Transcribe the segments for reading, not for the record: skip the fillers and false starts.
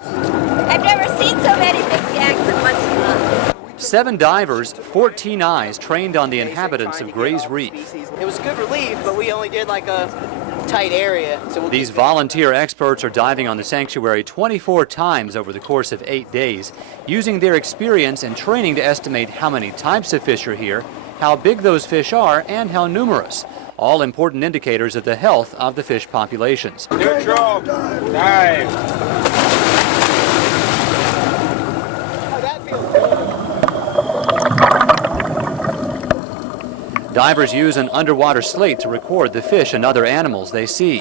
I've never seen so many big jacks in one spot. 7 divers, 14 eyes trained on the inhabitants of Gray's Reef. It was good relief, but we only did like a tight area. So These volunteer experts are diving on the sanctuary 24 times over the course of 8 days, using their experience and training to estimate how many types of fish are here, how big those fish are, and how numerous. All important indicators of the health of the fish populations. Neutral, dive. Divers use an underwater slate to record the fish and other animals they see.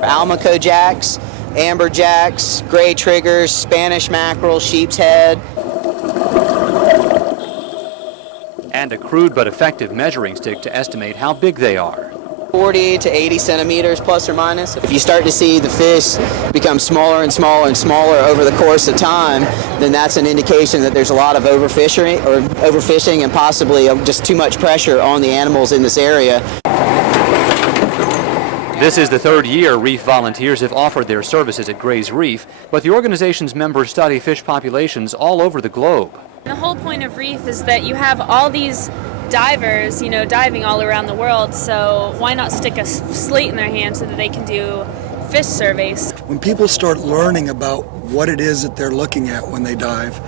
Almaco jacks, amberjacks, gray triggers, Spanish mackerel, sheep's head. And a crude but effective measuring stick to estimate how big they are. 40 to 80 centimeters plus or minus. If you start to see the fish become smaller and smaller and smaller over the course of time, then that's an indication that there's a lot of overfishing and possibly just too much pressure on the animals in this area. This is the 3rd year Reef volunteers have offered their services at Gray's Reef, but the organization's members study fish populations all over the globe. The whole point of Reef is that you have all these divers, diving all around the world, so why not stick a slate in their hand so that they can do fish surveys? When people start learning about what it is that they're looking at when they dive,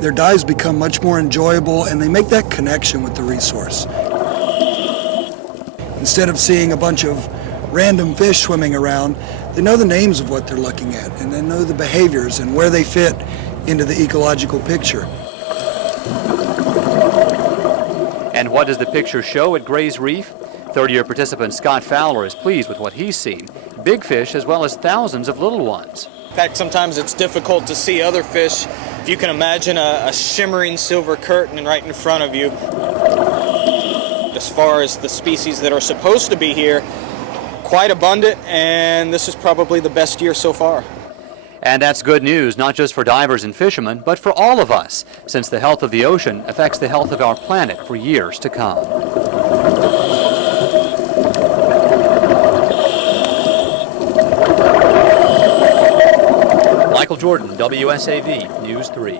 their dives become much more enjoyable and they make that connection with the resource. Instead of seeing a bunch of random fish swimming around, they know the names of what they're looking at and they know the behaviors and where they fit into the ecological picture. And what does the picture show at Gray's Reef? 3rd-year participant Scott Fowler is pleased with what he's seen. Big fish as well as thousands of little ones. In fact, sometimes it's difficult to see other fish. If you can imagine a shimmering silver curtain right in front of you. As far as the species that are supposed to be here, quite abundant, and this is probably the best year so far. And that's good news, not just for divers and fishermen, but for all of us, since the health of the ocean affects the health of our planet for years to come. Michael Jordan, WSAV News 3.